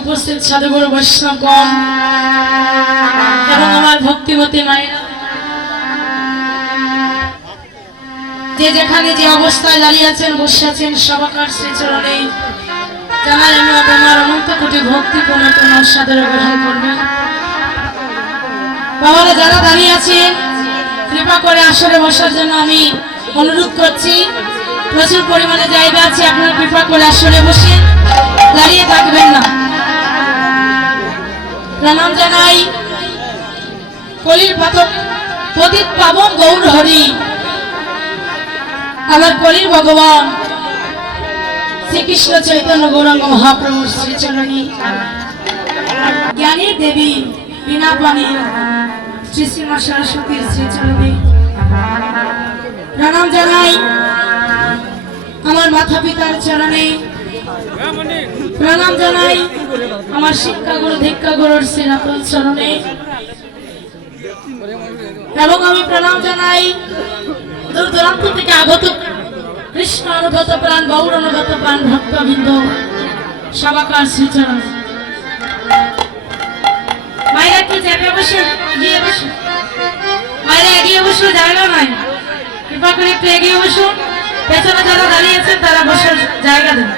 উপস্থিত সাধুগুরু বৈষ্ণবগণ এবং আমার ভক্তিমতী মায়েরা, যে যেখানে যে অবস্থায় দাঁড়িয়ে আছেন, বসে আছেন, সবাকার শ্রীচরণে জানাই আমি আপনার অনন্ত কোটি ভক্তিপূর্ণ তোমার সাদর গ্রহণ করবেন। বাবারা যারা দাঁড়িয়ে আছেন, কৃপা করে আসরে বসার জন্য আমি অনুরোধ করছি। প্রচুর পরিমাণে জায়গা আছে, আপনারা কৃপা করে আসরে বসে দাঁড়িয়ে থাকবেন না। প্রণাম জানাই কলির পাতক পতিত পাবন গৌর হরি, আমার কলির ভগবান শ্রীকৃষ্ণ চৈতন্য গৌরাঙ্গ মহাপ্রভুর শ্রীচরণী, জ্ঞানীর দেবী বিনা পানি শ্রী শ্রীমা সরস্বতীর শ্রীচরণী প্রণাম জানাই। আমার মাতা পিতার চরণে প্রণাম জানাই। আমার শিক্ষা গুরু দীক্ষা গুরুর শ্রীনাথল চরণে, এবং আমি প্রণাম জানাই দূর দূরান্ত থেকে আগত কৃষ্ণ অনুগত প্রাণ, গৌর অনুগত প্রাণ ভক্তবৃন্দ সবাকার শ্রীচরণ। মায়েরা একটু জায়গায় বসে, এগিয়ে বসে, মায়েরা এগিয়ে বসে, জায়গা নাই, কৃপা করে একটু এগিয়ে বসুন। পেছনে যারা দাঁড়িয়েছেন তারা বসার জায়গা দেন।